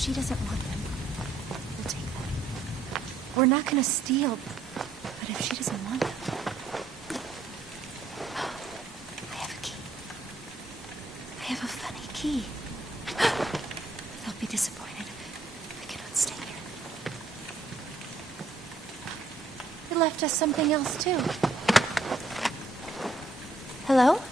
she doesn't want them, we'll take them. We're not gonna steal, but if she doesn't want them... I have a key. I have a funny key. They'll be disappointed. I cannot stay here. They left us something else, too. Hello?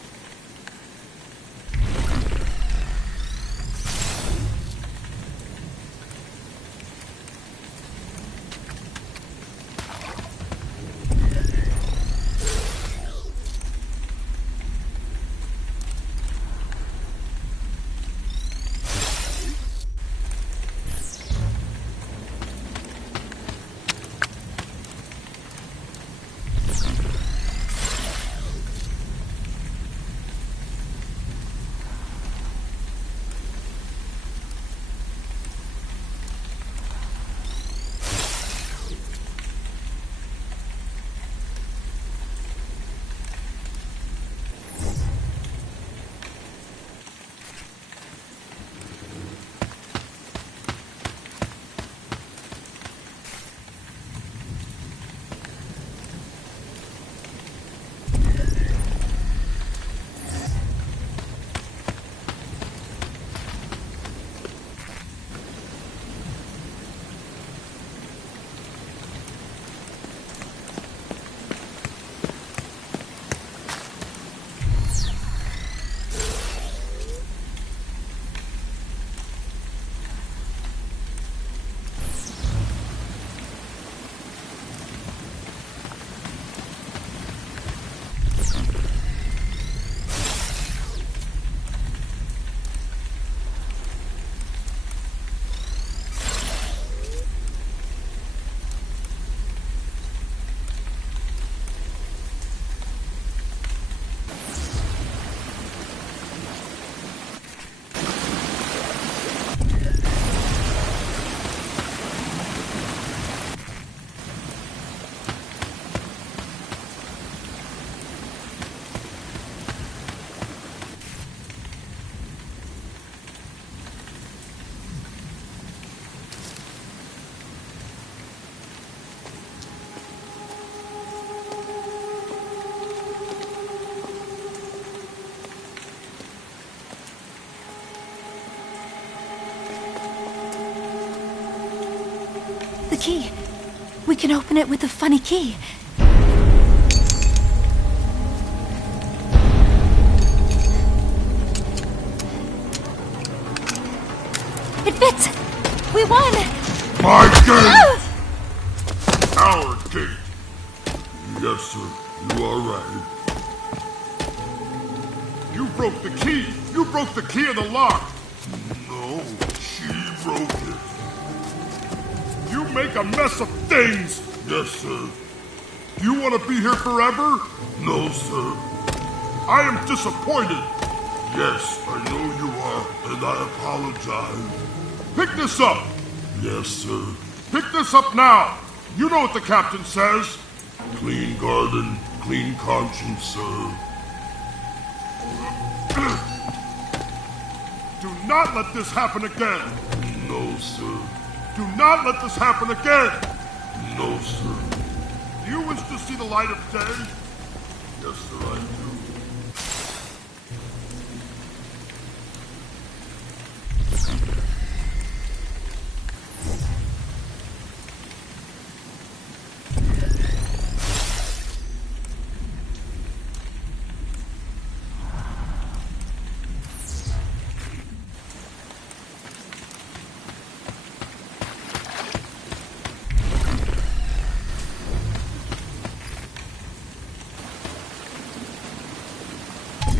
The key. We can open it with the funny key. It fits! We won! My gate! Our gate! Yes, sir. You are right. You broke the key! You broke the key of the lock! No, she broke it. You make a mess of things! Yes, sir. You want to be here forever? No, sir. I am disappointed! Yes, I know you are, and I apologize. Pick this up! Yes, sir. Pick this up now! You know what the captain says. Clean garden, clean conscience, sir. Do not let this happen again! No, sir. Do not let this happen again! No, sir. Do you wish to see the light of day? Yes, sir, I do.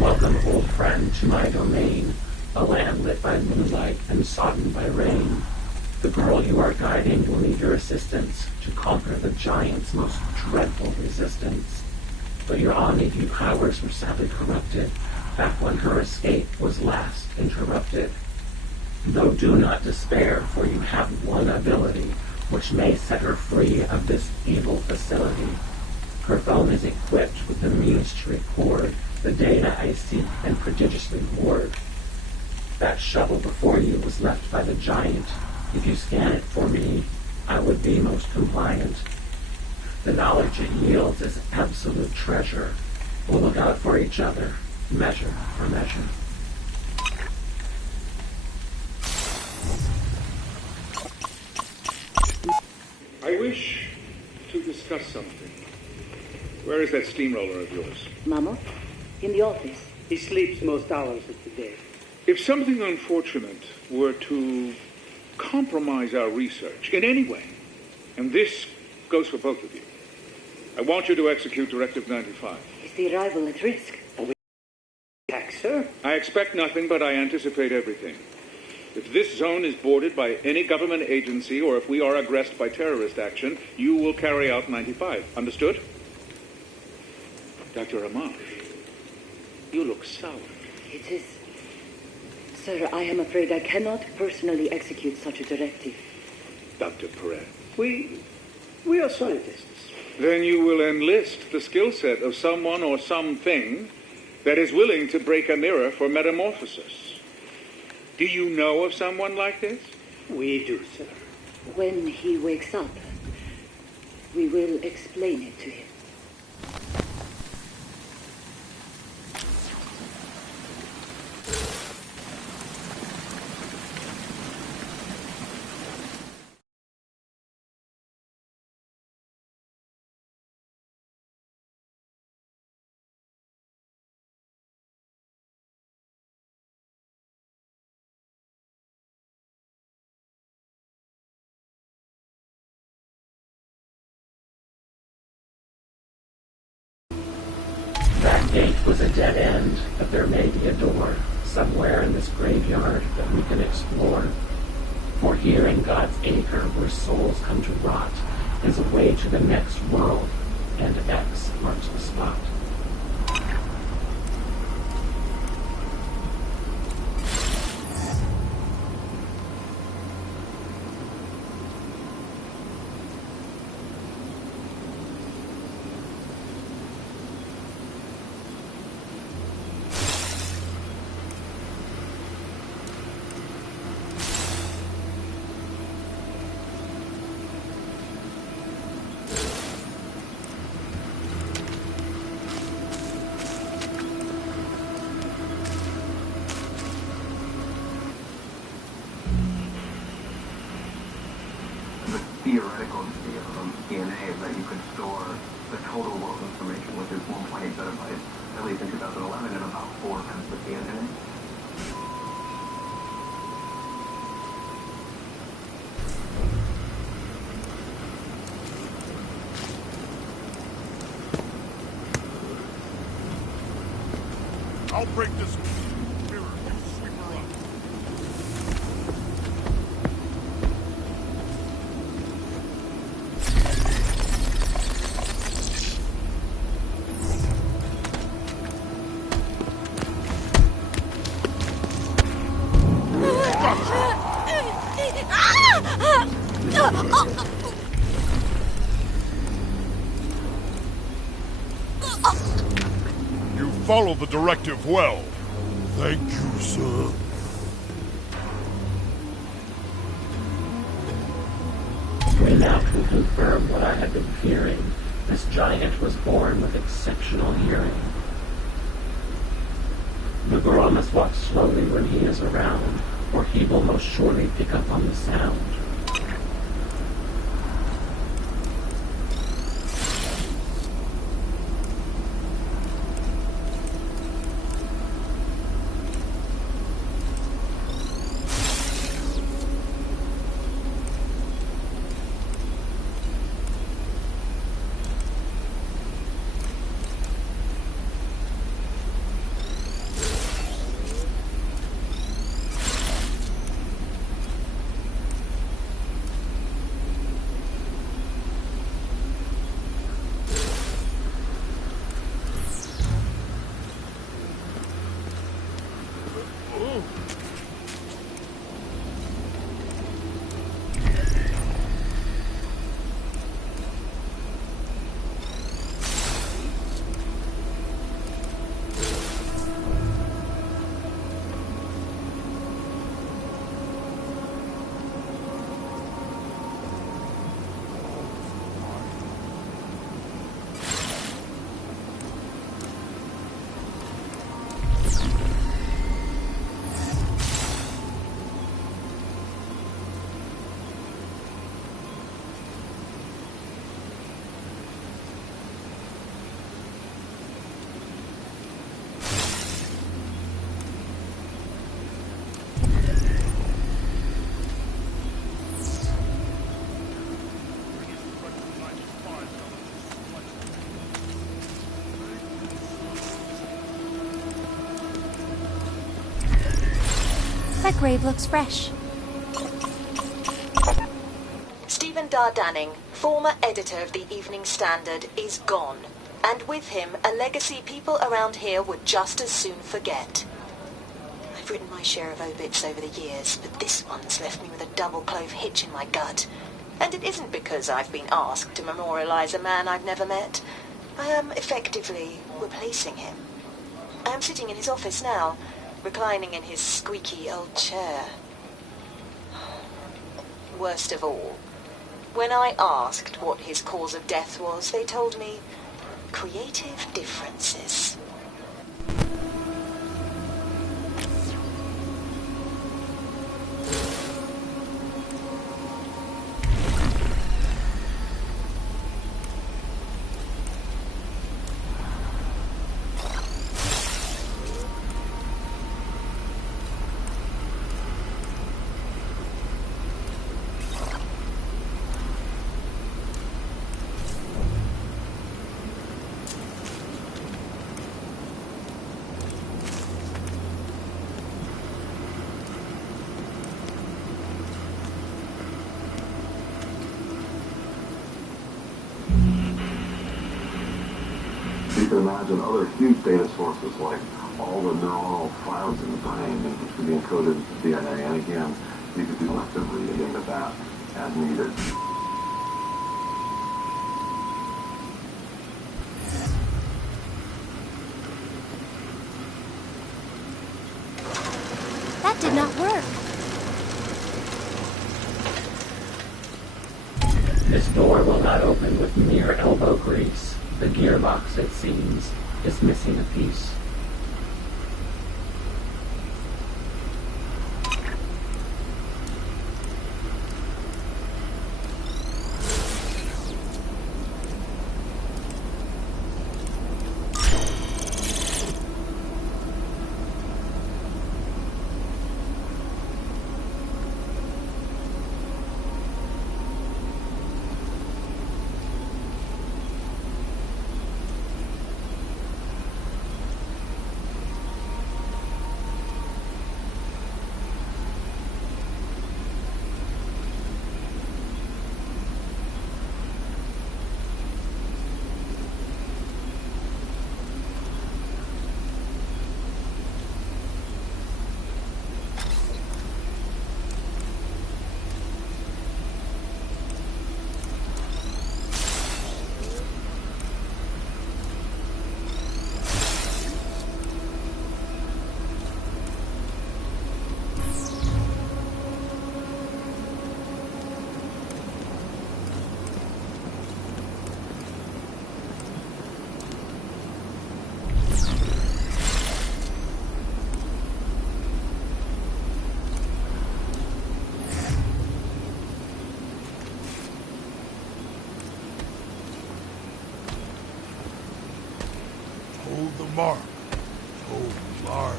Welcome, old friend, to my domain, a land lit by moonlight and sodden by rain. The girl you are guiding will need your assistance to conquer the giant's most dreadful resistance. But your omni-view powers were sadly corrupted back when her escape was last interrupted. Though do not despair, for you have one ability which may set her free of this evil facility. Her phone is equipped with the means to record the data I seek and prodigiously hoard. That shovel before you was left by the giant If you scan it for me, I would be most compliant. The knowledge it yields is absolute treasure. We'll look out for each other, measure for measure. I wish to discuss something. Where is that steamroller of yours? Mama? In the office. He sleeps most hours of the day. If something unfortunate were to compromise our research in any way, and this goes for both of you, I want you to execute Directive 95. Is the arrival at risk? Attack, sir? I expect nothing, but I anticipate everything. If this zone is boarded by any government agency, or if we are aggressed by terrorist action, you will carry out 95. Understood? Dr. Amash, you look sour. It is... Sir, I am afraid I cannot personally execute such a directive. Dr. Perez. We are scientists. Then you will enlist the skill set of someone or something that is willing to break a mirror for metamorphosis. Do you know of someone like this? We do, sir. When he wakes up, we will explain it to him. That gate was a dead end, but there may be a door somewhere in this graveyard that we can explore. For here in God's acre, where souls come to rot, is a way to the next world, and X marks the spot. Theoretical DNA is that you could store the total world information, which is 1.8 petabytes, at least in 2011, in about 4 times the DNA. I'll break this mirror. You sweep her up. You follow the directive well. Thank you, sir. We now can confirm what I had been fearing. This giant was born with exceptional hearing. The girl must walk slowly when he is around, or he will most surely pick up on the sound. That grave looks fresh. Stephen Dardanning, former editor of the Evening Standard, is gone. And with him, a legacy people around here would just as soon forget. I've written my share of obits over the years, but this one's left me with a double-clove hitch in my gut. And it isn't because I've been asked to memorialize a man I've never met. I am effectively replacing him. I am sitting in his office now, reclining in his squeaky old chair. Worst of all, when I asked what his cause of death was, they told me creative differences. You can imagine other huge data sources like all the neuronal files in the brain, which could be encoded into DNA, and again, you could do selective reading of that as needed. That did not work. This door will not open with mere elbow grease. The gearbox, it seems, is missing a piece. Hold the mark. Hold large.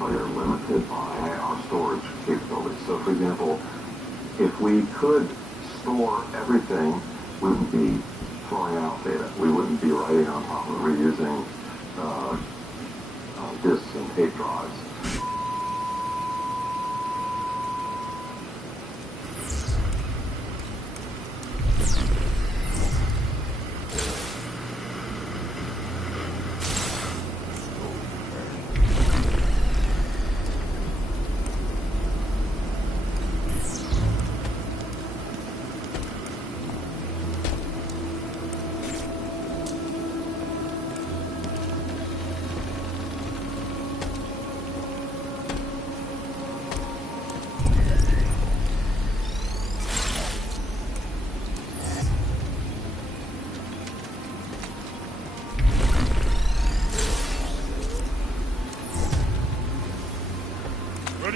Are limited by our storage capabilities. So, for example, if we could store everything, we wouldn't be throwing out data. We wouldn't be writing on top of reusing disks and tape drives.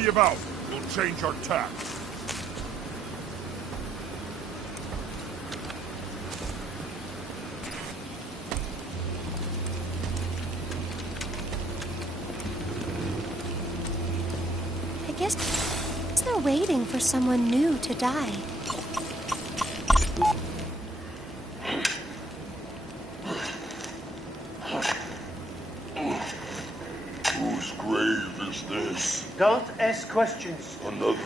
give out, we'll change our tack. I guess they're waiting for someone new to die. Whose grave is this? Don't ask questions. Another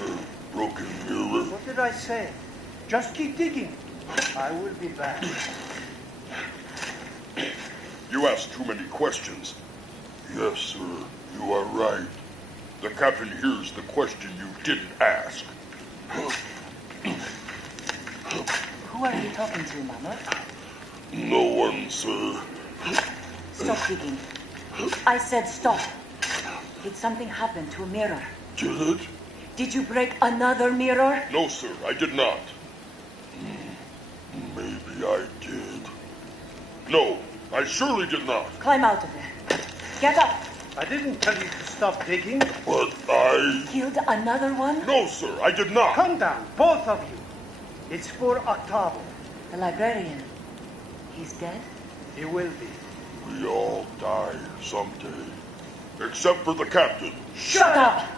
broken mirror? What did I say? Just keep digging. I will be back. You ask too many questions. Yes, sir, you are right. The captain hears the question you didn't ask. Who are you talking to, Mama? No one, sir. Stop digging. I said stop. Did something happen to a mirror? Did it? Did you break another mirror? No, sir, I did not. Maybe I did. No, I surely did not. Climb out of there. Get up. I didn't tell you to stop digging. But I... Killed another one? No, sir, I did not. Calm down, both of you. It's for Octavo. The librarian. He's dead? He will be. We all die someday. Except for the captain. Shut up!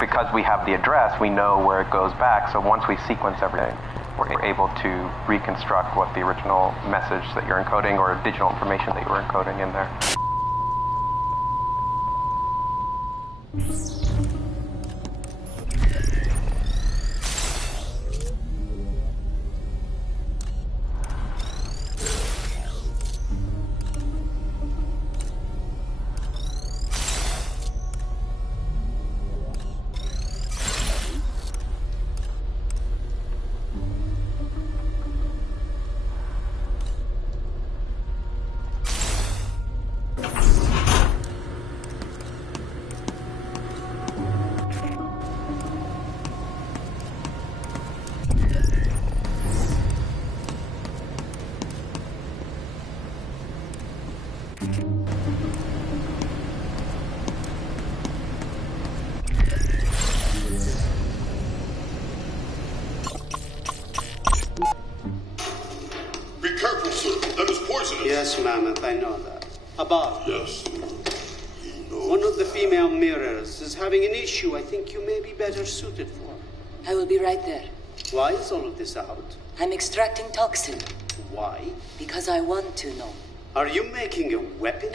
Because we have the address, we know where it goes back, so once we sequence everything, we're able to reconstruct what the original message that you're encoding or digital information that you were encoding in there. Be careful, sir. That is poisonous. Yes, Mammoth, I know that. Above. Yes, sir. He knows. One of the female mirrors is having an issue I think you may be better suited for. I will be right there. Why is all of this out? I'm extracting toxin. Why? Because I want to know. Are you making a weapon?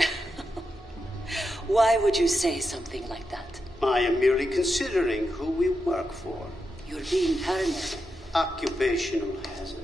Why would you say something like that? I am merely considering who we work for. You're being paranoid. Occupational hazard.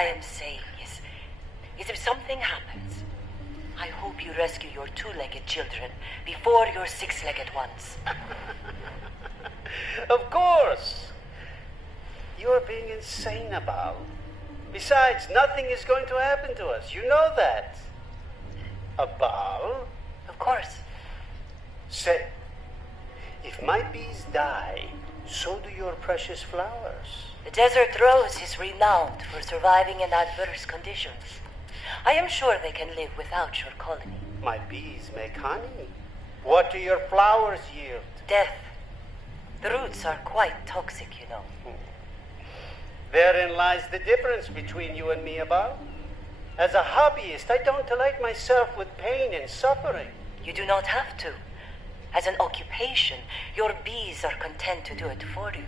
I am saying is if something happens, I hope you rescue your two-legged children before your six-legged ones. Of course. You're being insane, Abal. Besides, nothing is going to happen to us. You know that. Abal? Of course. Say, if my bees die, so do your precious flowers. The desert rose is renowned for surviving in adverse conditions. I am sure they can live without your colony. My bees make honey. What do your flowers yield? Death. The roots are quite toxic, you know. Therein lies the difference between you and me, Abal. As a hobbyist, I don't delight myself with pain and suffering. You do not have to. As an occupation, your bees are content to do it for you.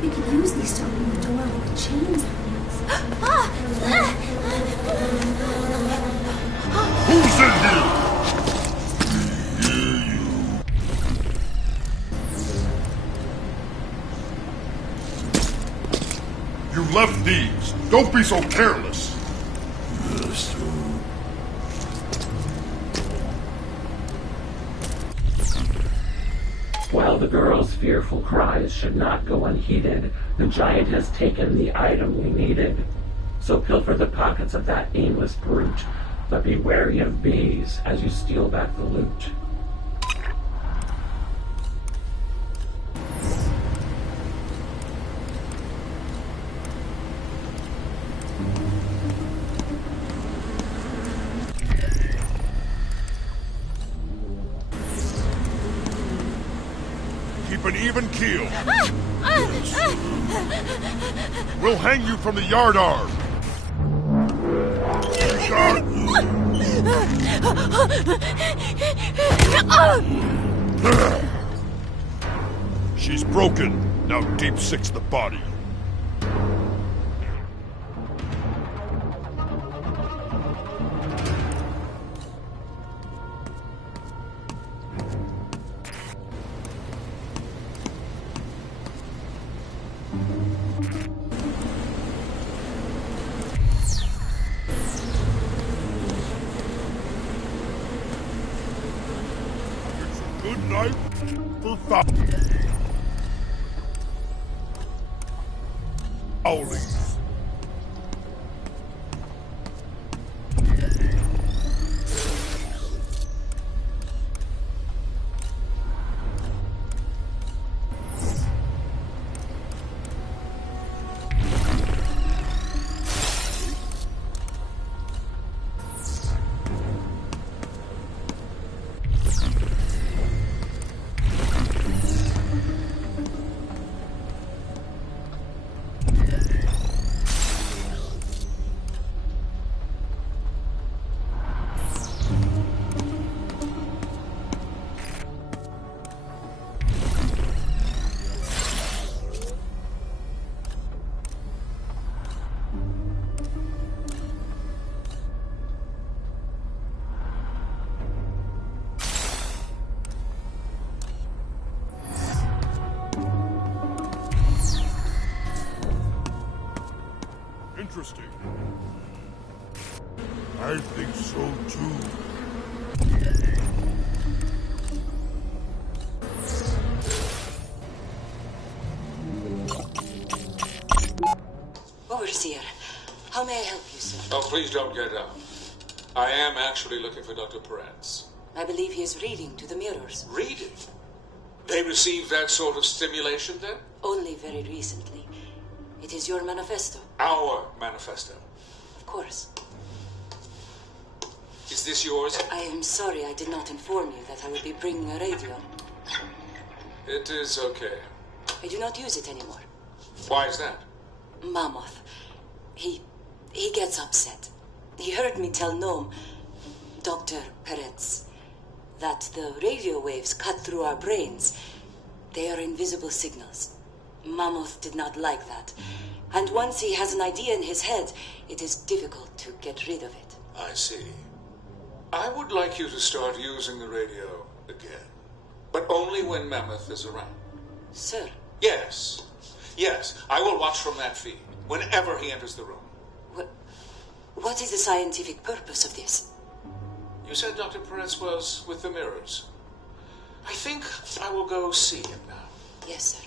We could use these to open the door with the chains on Who's in here? You left these. Don't be so careless. While the girl's fearful cries should not go unheeded, the giant has taken the item we needed. So pilfer the pockets of that aimless brute, but be wary of bees as you steal back the loot. Keep an even keel. We'll hang you from the yardarm. She's broken. Now deep six the body. Good night for Owlies. Interesting. I think so too. Overseer, how may I help you, sir? Oh, please don't get up. I am actually looking for Dr. Perez. I believe he is reading to the mirrors. Reading? They received that sort of stimulation then? Only very recently. It is your manifesto. Our manifesto. Of course. Is this yours? I am sorry I did not inform you that I would be bringing a radio. It is okay. I do not use it anymore. Why is that? Mammoth. He gets upset. He heard me tell Gnome, Dr. Perez, that the radio waves cut through our brains. They are invisible signals. Mammoth did not like that. And once he has an idea in his head, it is difficult to get rid of it. I see. I would like you to start using the radio again. But only when Mammoth is around. Sir? Yes. Yes, I will watch from that feed, whenever he enters the room. What is the scientific purpose of this? You said Dr. Perez was with the mirrors. I think I will go see him now. Yes, sir.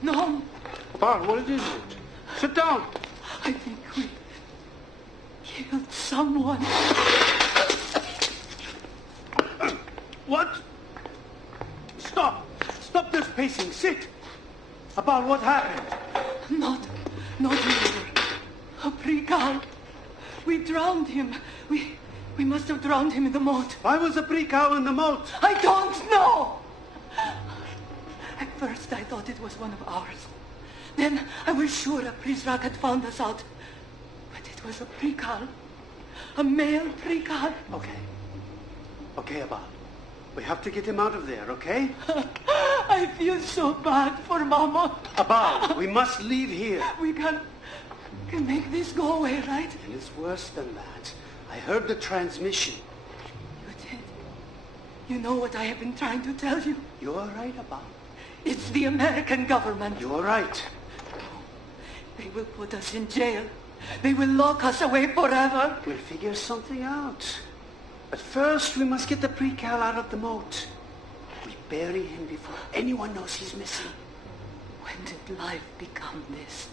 No. Bart, what is it? Sit down. I think we killed someone. What? Stop. Stop this pacing. Sit. About what happened? Not here. A pre-cow. We drowned him. We must have drowned him in the moat. Why was a pre-cow in the moat? I don't know. At first, I thought it was one of ours. Then I was sure a Prizrak had found us out. But it was a Prikal. A male Prikal. Okay, Abal. We have to get him out of there, okay? I feel so bad for Mama. Abal, we must leave here. We can make this go away, right? And it's worse than that. I heard the transmission. You did? You know what I have been trying to tell you? You're right, Abal. It's the American government. You're right. They will put us in jail. They will lock us away forever. We'll figure something out. But first, we must get the pre-cal out of the moat. We bury him before anyone knows he's missing. When did life become this?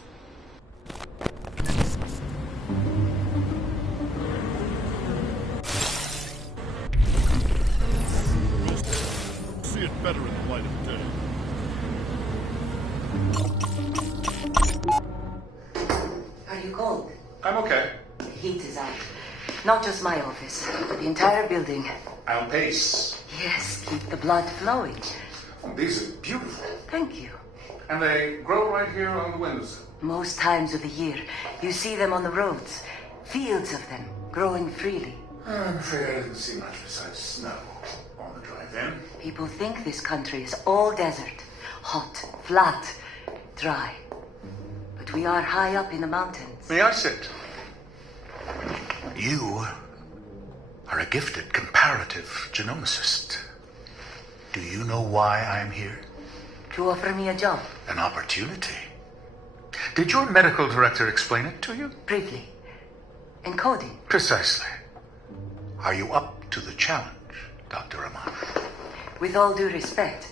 See it better in the light of day. Are you cold? I'm okay. The heat is out. Not just my office, but the entire building. I'm Pace. Yes, keep the blood flowing. These are beautiful. Thank you. And they grow right here on the windowsill. Most times of the year, you see them on the roads. Fields of them, growing freely. I'm afraid I didn't see much besides snow on the drive-in. People think this country is all desert. Hot, flat, dry. But we are high up in the mountains. May I sit? You are a gifted comparative genomicist. Do you know why I'm here? To offer me a job. An opportunity. Did your medical director explain it to you? Briefly. Encoding. Precisely. Are you up to the challenge, Dr. Rahman? With all due respect,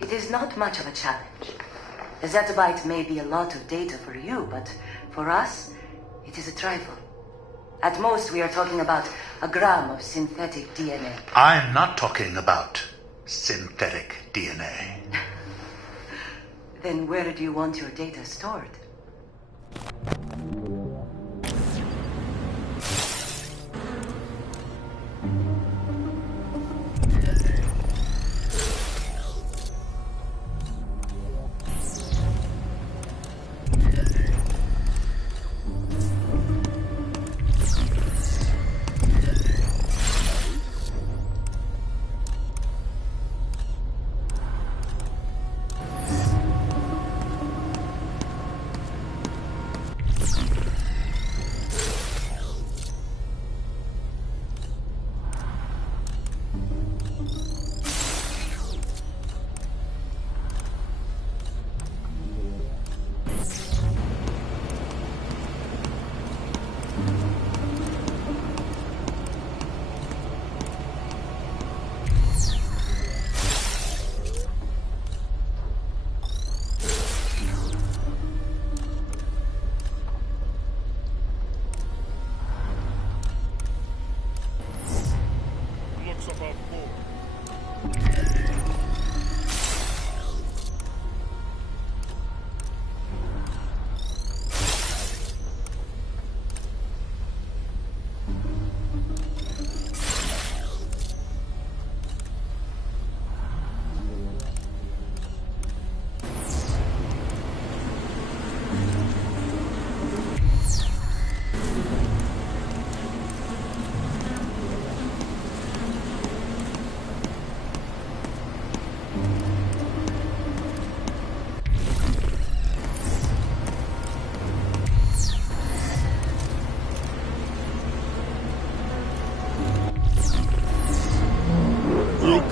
it is not much of a challenge. A zettabyte may be a lot of data for you, but for us, it is a trifle. At most, we are talking about a gram of synthetic DNA. I'm not talking about synthetic DNA. Then where do you want your data stored?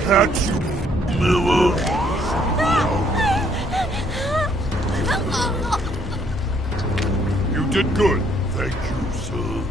catch you, mirror. You did good. Thank you, sir.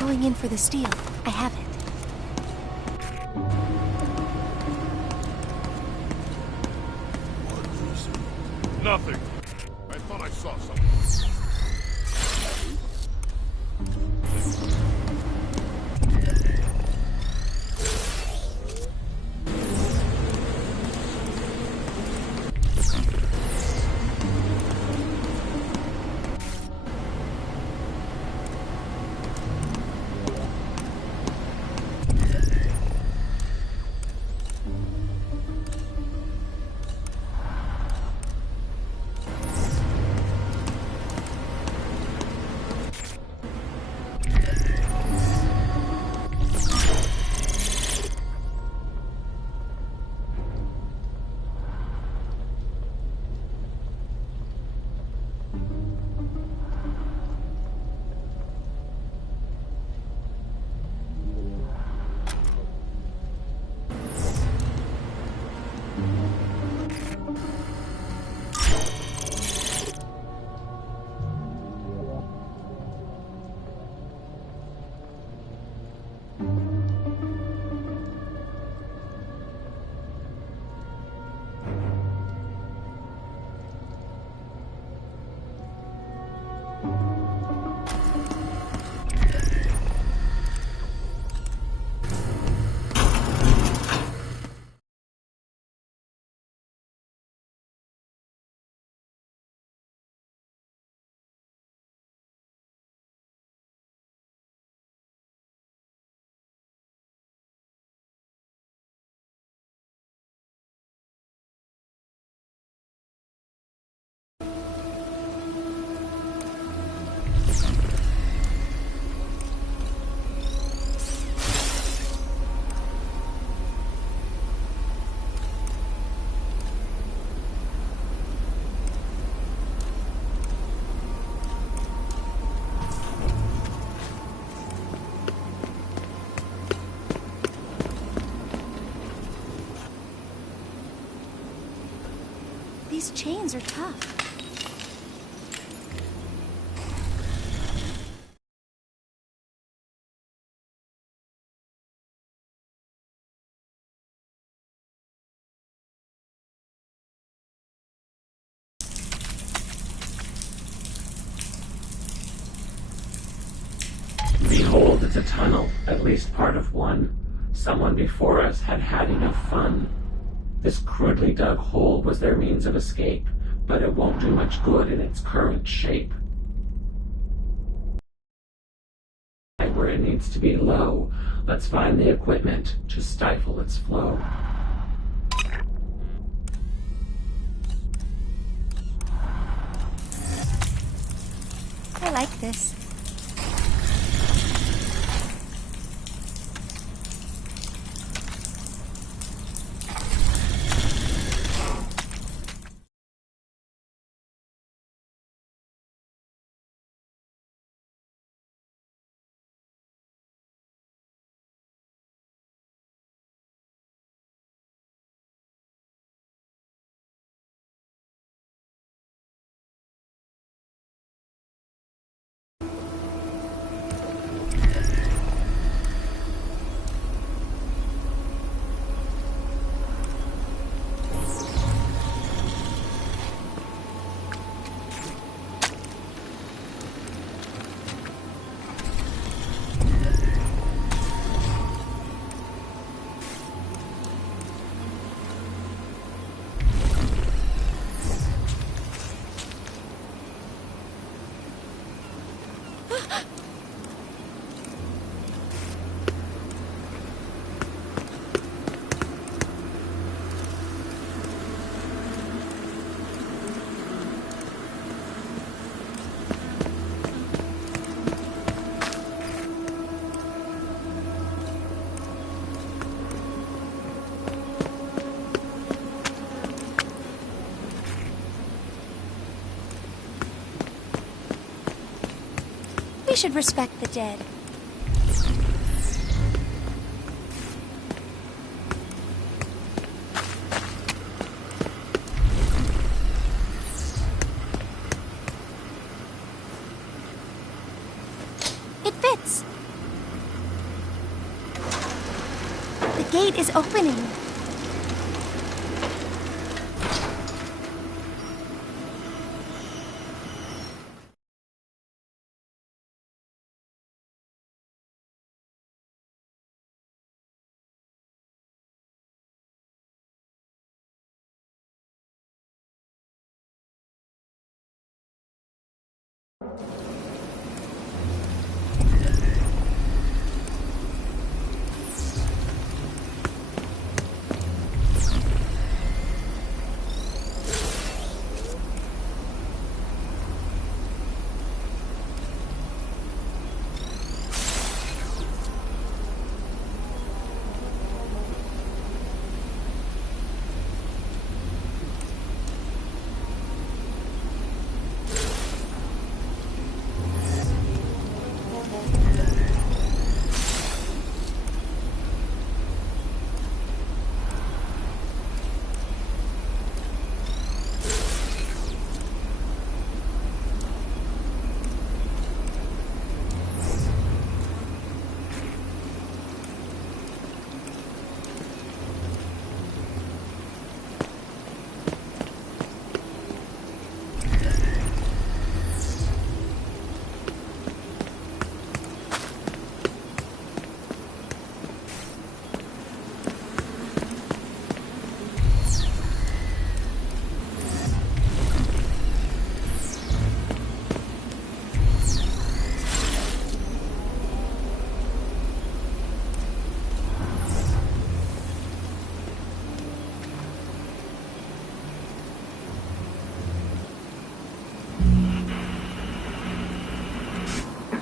Going in for the steal. I have it. What is it? Nothing. I thought I saw something. These chains are tough. Behold, it's a tunnel, at least part of one. Someone before us had had enough fun. This crudely dug hole was their means of escape, but it won't do much good in its current shape. Where it needs to be low, let's find the equipment to stifle its flow. I like this. we should respect the dead. It fits. The gate is opening.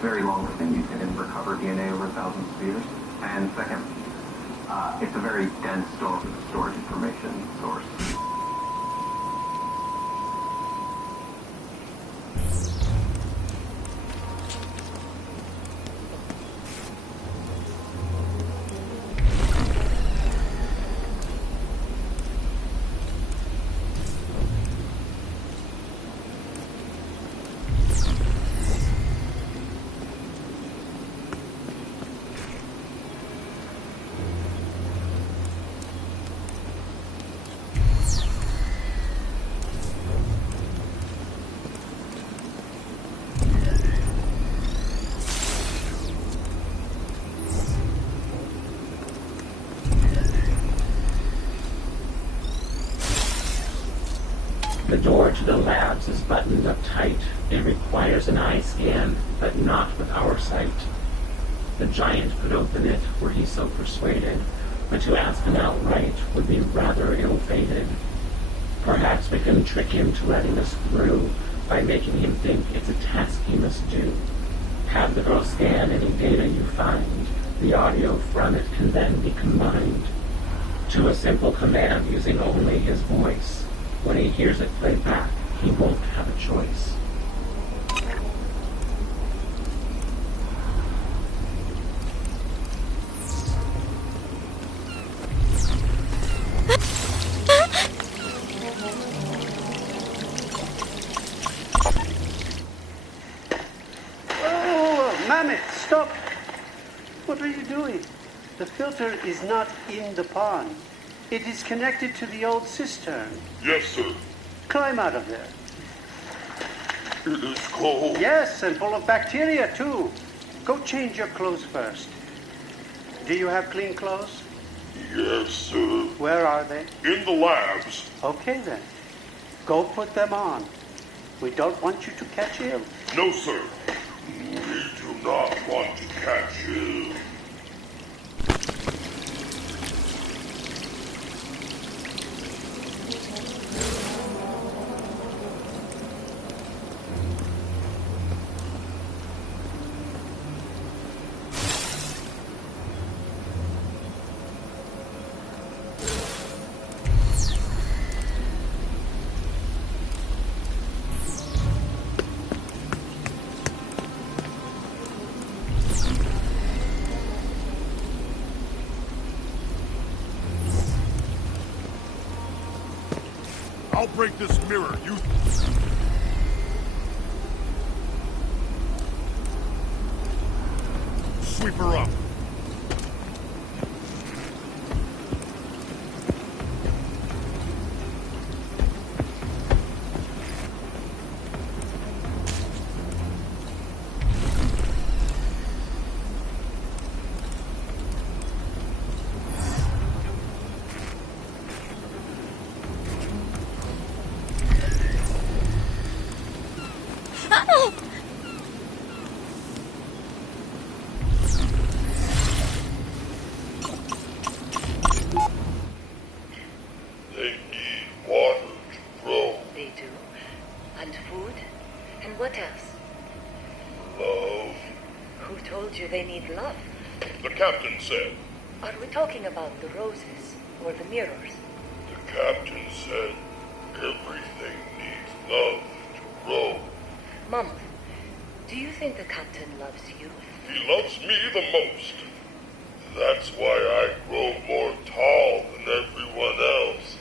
Very long thing. You can recover DNA over thousands of years. And second, it's a very dense storage information source. The door to the labs is buttoned up tight. It requires an eye scan, but not with our sight. The giant could open it were he so persuaded, but to ask him outright would be rather ill-fated. Perhaps we can trick him to letting us through by making him think it's a task he must do. Have the girl scan any data you find. The audio from it can then be combined to a simple command using only his voice. When he hears it played back, he won't have a choice. Oh, Mammoth, stop! What are you doing? The filter is not in the pond. It is connected to the old cistern. Yes, sir. Climb out of there. It is cold. Yes, and full of bacteria, too. Go change your clothes first. Do you have clean clothes? Yes, sir. Where are they? In the labs. Okay, then. Go put them on. We don't want you to catch ill. No, sir. We do not want to catch ill. I'll break this mirror. You... Sweep her up. They need love. The captain said. Are we talking about the roses or the mirrors? The captain said everything needs love to grow. Mama, do you think the captain loves you? He loves me the most. That's why I grow more tall than everyone else.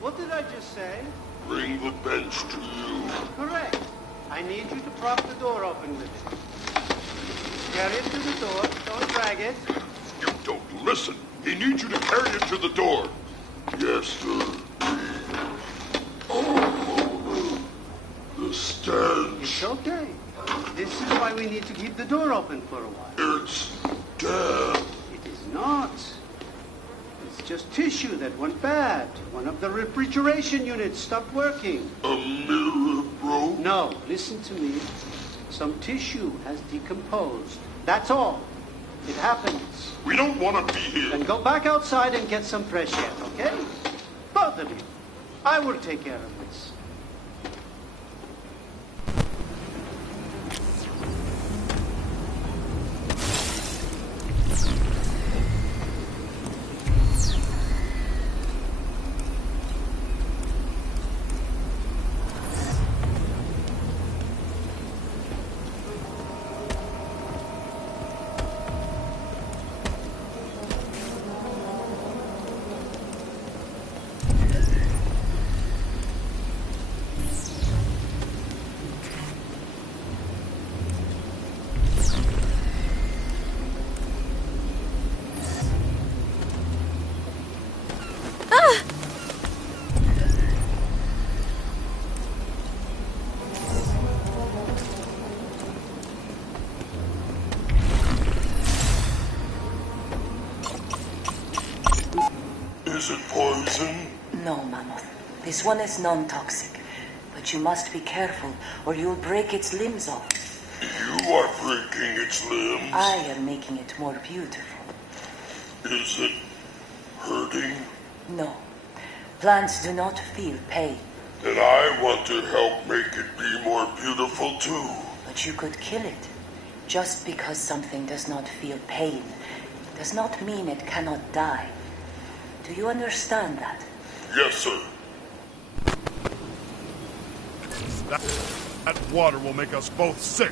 What did I just say? Bring the bench to you. Correct. I need you to prop the door open with it. Carry it to the door. Don't drag it. You don't listen. He needs you to carry it to the door. Yes, sir. Oh, the stench. It's okay. This is why we need to keep the door open for a while. It's damp. It is not. It's just tissue that went bad. One of the refrigeration units stopped working. A mirror broke? No, listen to me. Some tissue has decomposed. That's all. It happens. We don't want to be here. Then go back outside and get some fresh air, okay? Both of you. I will take care of this. Is it poison? No, Mammoth. This one is non-toxic. But you must be careful, or you'll break its limbs off. You are breaking its limbs. I am making it more beautiful. Is it hurting? No. Plants do not feel pain. Then I want to help make it be more beautiful too. But you could kill it. Just because something does not feel pain does not mean it cannot die. Do you understand that? Yes, sir. That water will make us both sick.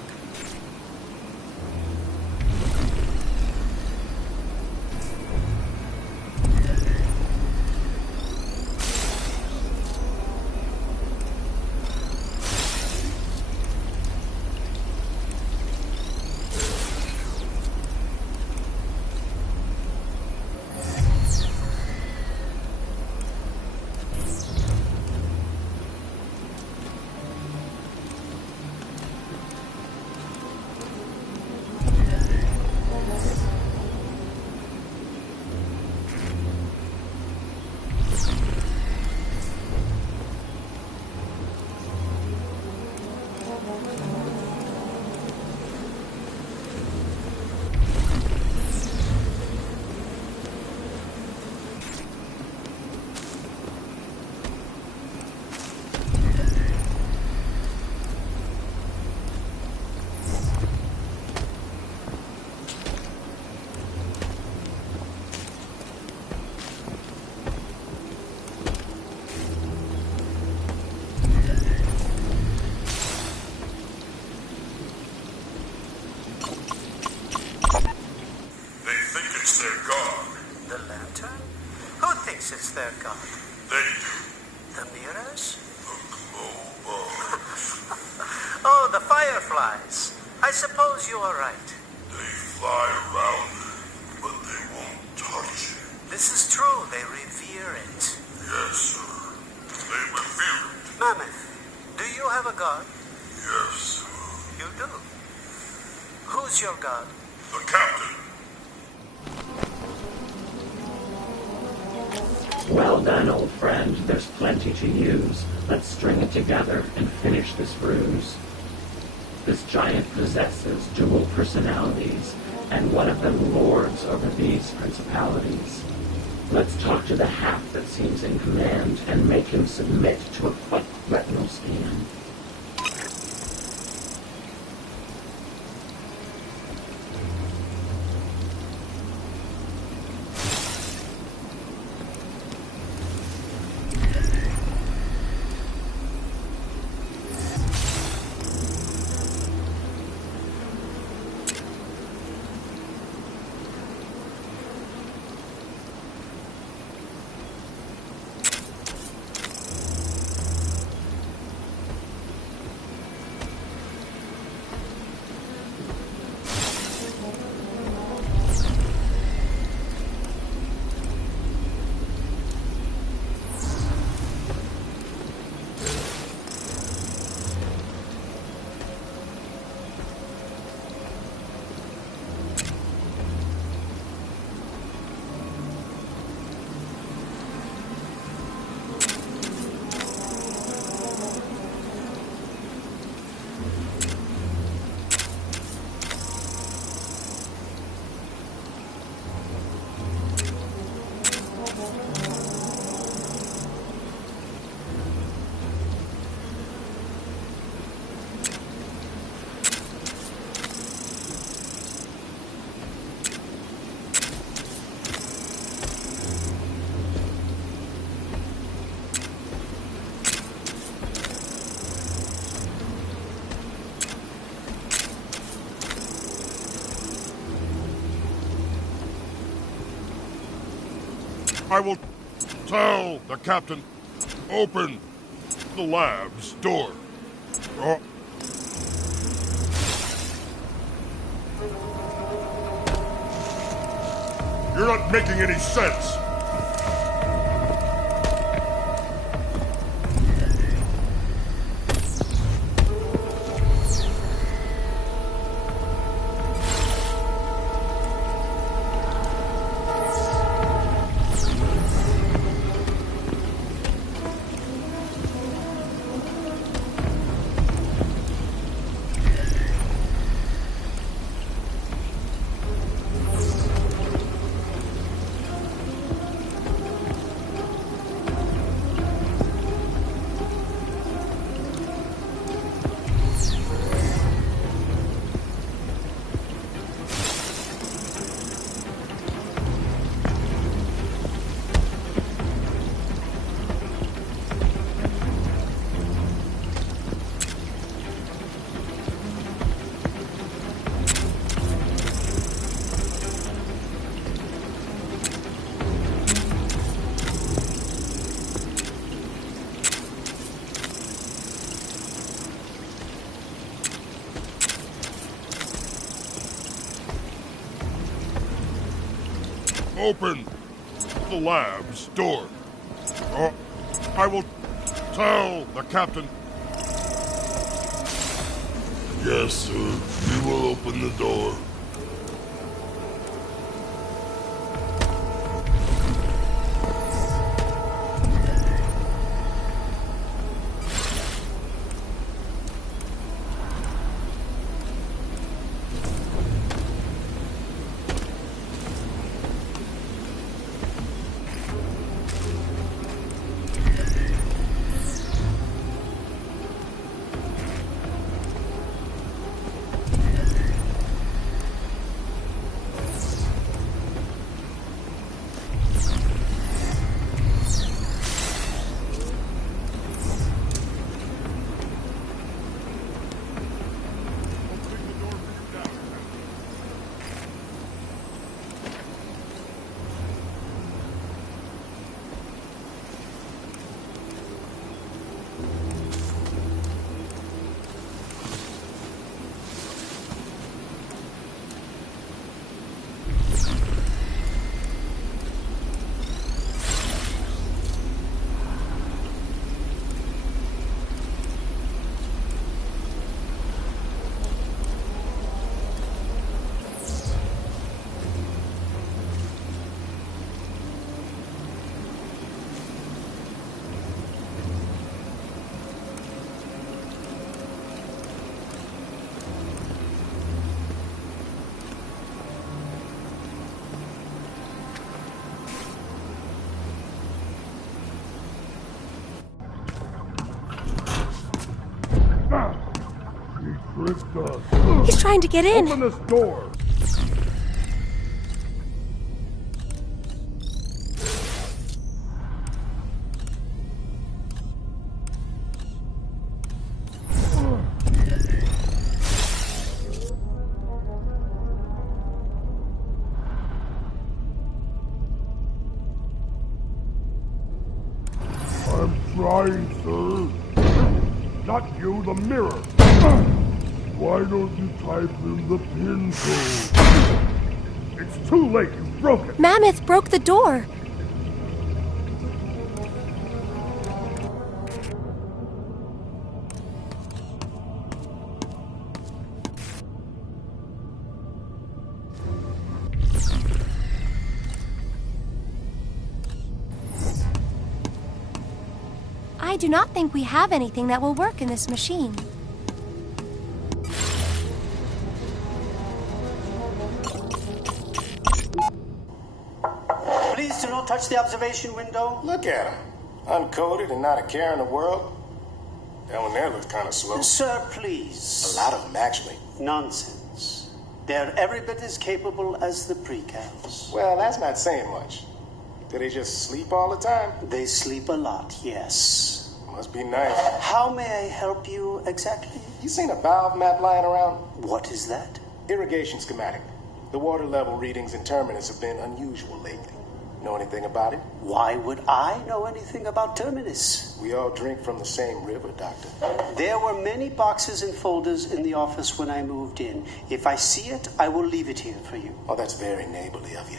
They do. The mirrors? The globe. Oh, the fireflies. I suppose you are right. They fly around it, but they won't touch it. This is true. They revere it. Yes, sir. They revere it. Mammoth, do you have a god? Yes, sir. You do? Who's your god? The captain. Well done, old friend. There's plenty to use. Let's string it together and finish this ruse. This giant possesses dual personalities, and one of them lords over these principalities. Let's talk to the half that seems in command and make him submit to a quick retinal scan. I will tell the captain, open the lab's door. Oh. You're not making any sense. Open the lab's door. Or I will tell the captain. Yes, sir. We will open the door. tricked us. He's trying to get in. Open this door. Trying, sir. Not you, the mirror. Why don't you type in the pin code? It's too late. You broke it. Mammoth broke the door. I do not think we have anything that will work in this machine. Please do not touch the observation window. Look at him. Uncoded and not a care in the world. That one there looks kind of slow. Sir, please. A lot of them, actually. Nonsense. They're every bit as capable as the precals. Well, that's not saying much. Do they just sleep all the time? They sleep a lot, yes. Must be nice. How may I help you exactly? You seen a valve map lying around? What is that? Irrigation schematic. The water level readings in Terminus have been unusual lately. Know anything about it? Why would I know anything about Terminus? We all drink from the same river, Doctor. There were many boxes and folders in the office when I moved in. If I see it, I will leave it here for you. Oh, that's very neighborly of you.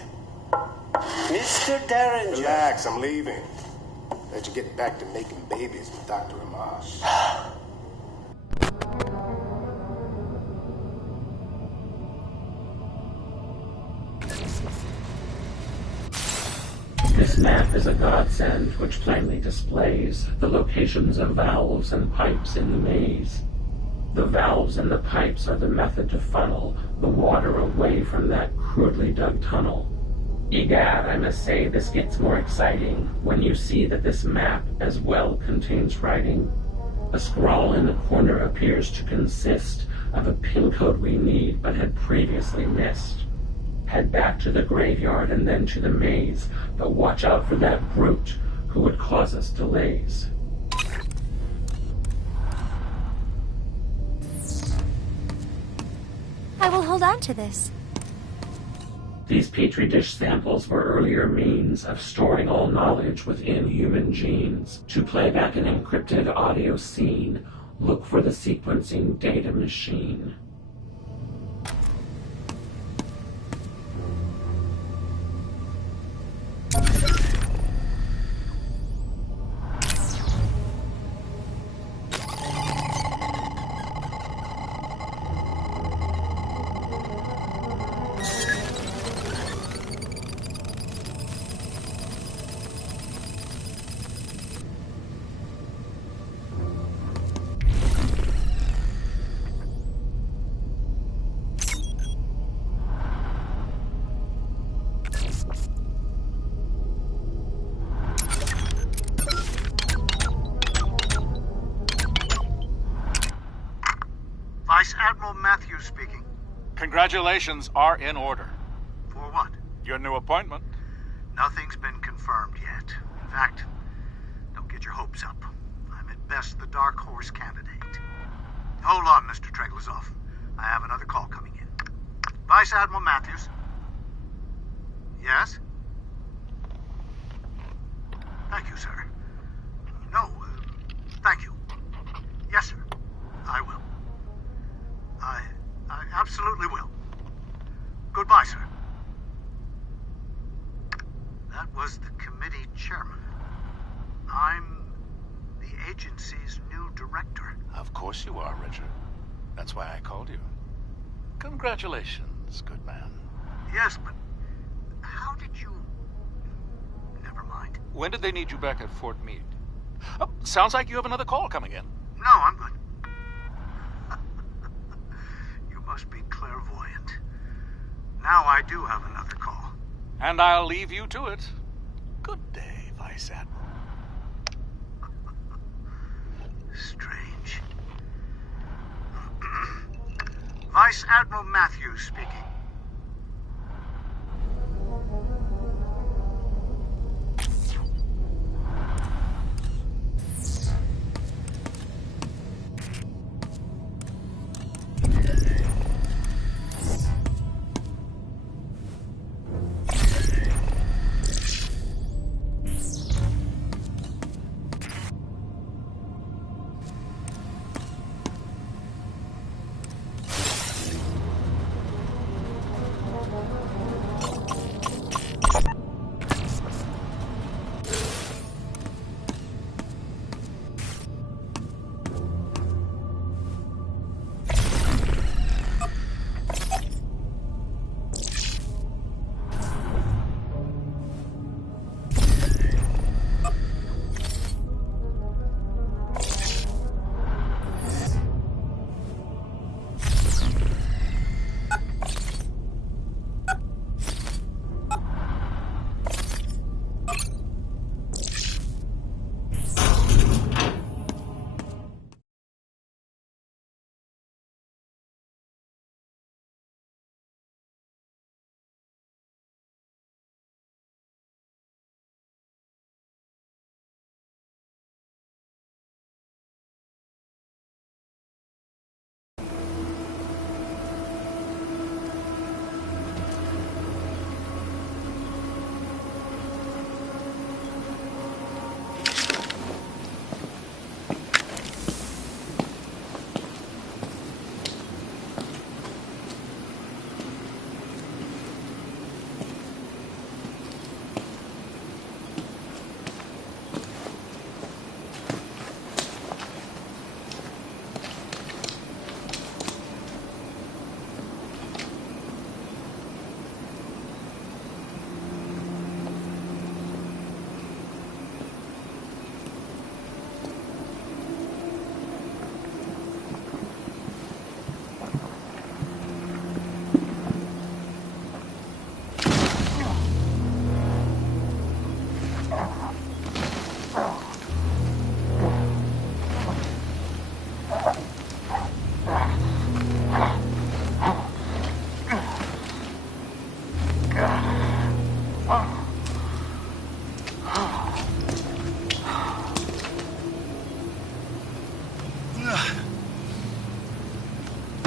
Mr. Derringer. Relax, I'm leaving. Let you get back to making babies with Dr. Amash. This map is a godsend which plainly displays the locations of valves and pipes in the maze. The valves and the pipes are the method to funnel the water away from that crudely dug tunnel. Egad, I must say this gets more exciting when you see that this map as well contains writing. A scrawl in the corner appears to consist of a pin code we need but had previously missed. Head back to the graveyard and then to the maze, but watch out for that brute who would cause us delays. I will hold on to this. These petri dish samples were earlier means of storing all knowledge within human genes. To play back an encrypted audio scene, look for the sequencing data machine. Vice Admiral Matthews speaking. Congratulations are in order. For what? Your new appointment. Nothing's been confirmed yet. In fact, don't get your hopes up. I'm at best the dark horse candidate. Hold on, Mr. Treglazov. I have another call coming in. Vice Admiral Matthews? Yes? Thank you, sir. No, thank you. Yes, sir. I will. I absolutely will. Goodbye, sir. That was the committee chairman. I'm the agency's new director. Of course you are, Richard. That's why I called you. Congratulations, good man. Yes, but how did you... Never mind. When did they need you back at Fort Meade? Oh, sounds like you have another call coming in. No, I'm good. You must be clairvoyant. Now I do have another call. And I'll leave you to it. Good day, Vice Admiral. Strange. is Admiral Matthews speaking.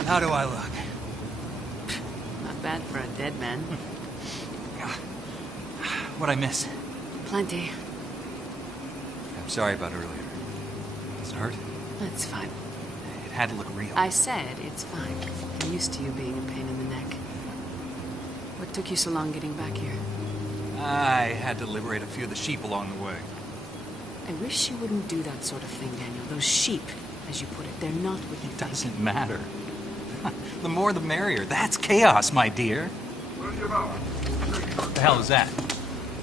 How do I look? Not bad for a dead man. What'd I miss? Plenty. I'm sorry about earlier. Does it hurt? That's fine. It had to look real. I said it's fine. I'm used to you being a pain in the neck. What took you so long getting back here? I had to liberate a few of the sheep along the way. I wish you wouldn't do that sort of thing, Daniel. Those sheep, as you put it, they're not what you think. Doesn't matter. The more the merrier. That's chaos, my dear. What the hell is that?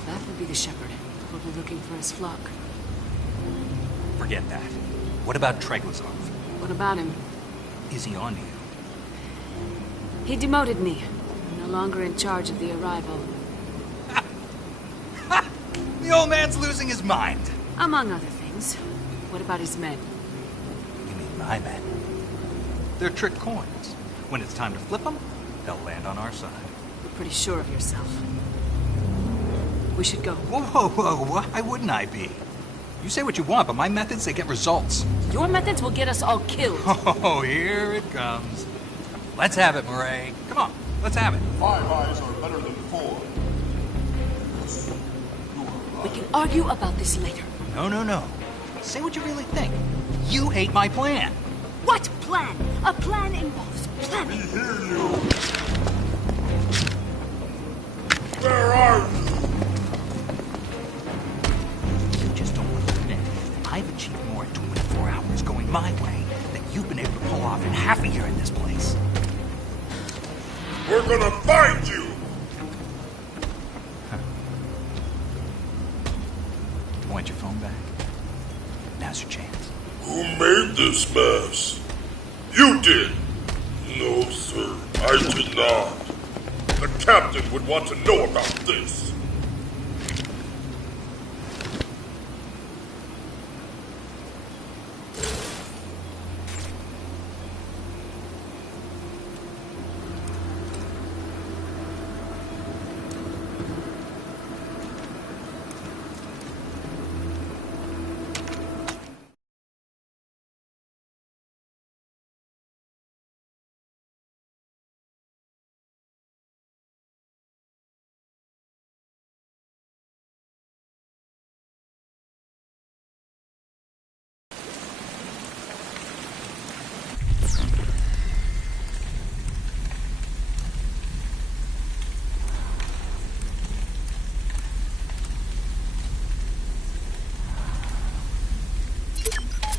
That would be the shepherd, probably looking for his flock. Forget that. What about Treglazov? What about him? Is he on to you? He demoted me. I'm no longer in charge of the arrival. The old man's losing his mind. Among other things. What about his men? You mean my men? They're trick coins. When it's time to flip them, they'll land on our side. You're pretty sure of yourself. We should go. Whoa, whoa, whoa. Why wouldn't I be? You say what you want, but my methods, they get results. Your methods will get us all killed. Oh, here it comes. Let's have it, Murray. Come on, let's have it. 5 eyes are better than 4. We can argue about this later. No. Say what you really think. You hate my plan. What plan? A plan involves planning. We hear you. Where are you? You just don't want to admit that I've achieved more in 24 hours going my way than you've been able to pull off in half a year in this place. We're gonna find you! You want your phone back? Now's your chance. Who made this mess? You did! No, sir, I did not. The captain would want to know about this.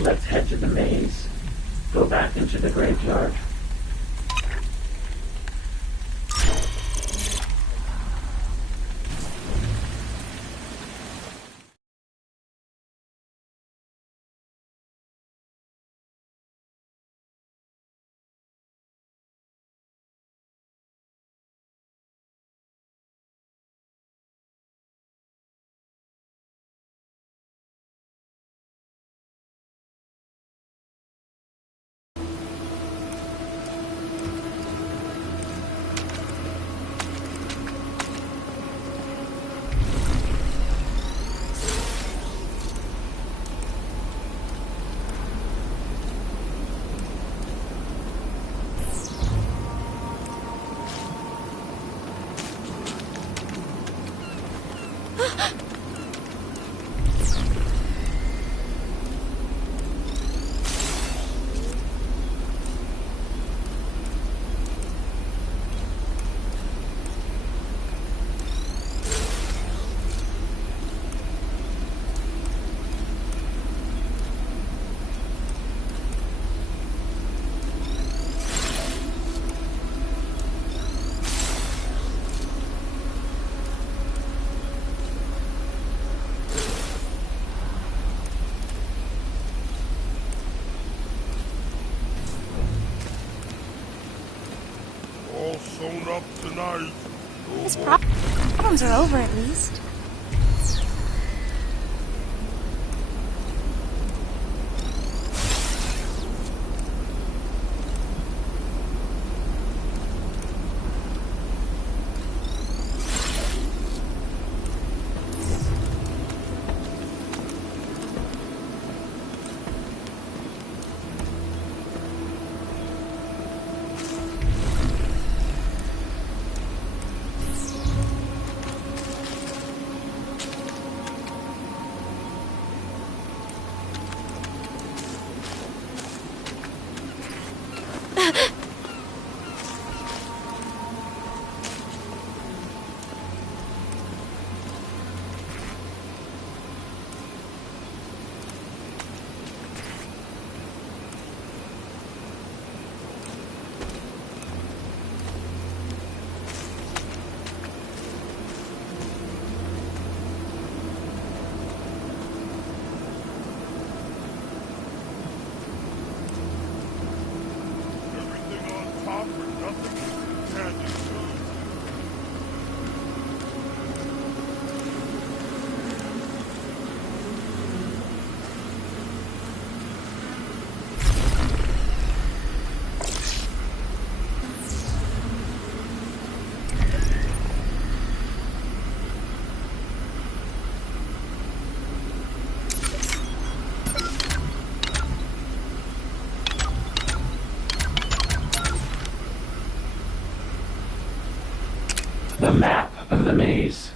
Let's head to the maze. Go back into the graveyard. All sewn up tonight. His problems are over at least. The map of the maze.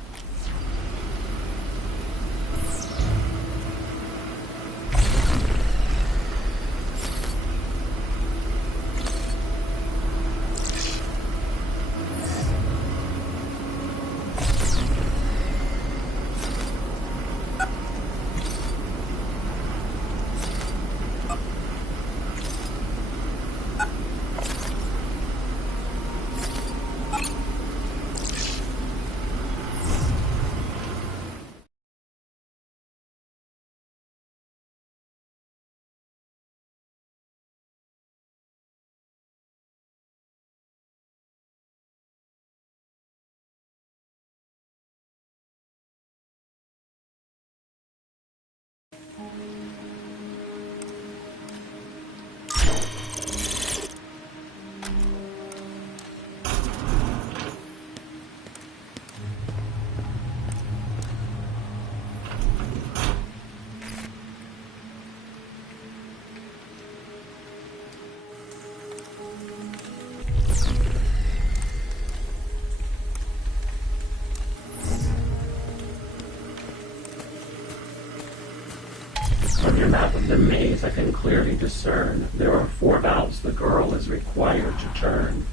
From your map of the maze, I can clearly discern there are 4 valves the girl is required to turn.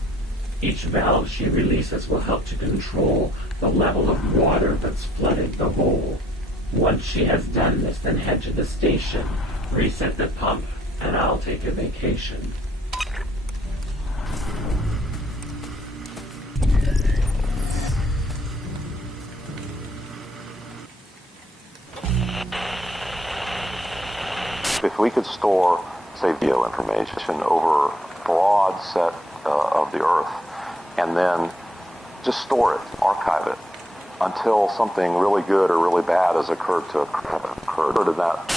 Each valve she releases will help to control the level of water that's flooding the hole. Once she has done this, then head to the station Reset the pump, and I'll take a vacation. If we could store, say, video information over a broad set of the Earth, and then just store it, archive it, until something really good or really bad has occurred to that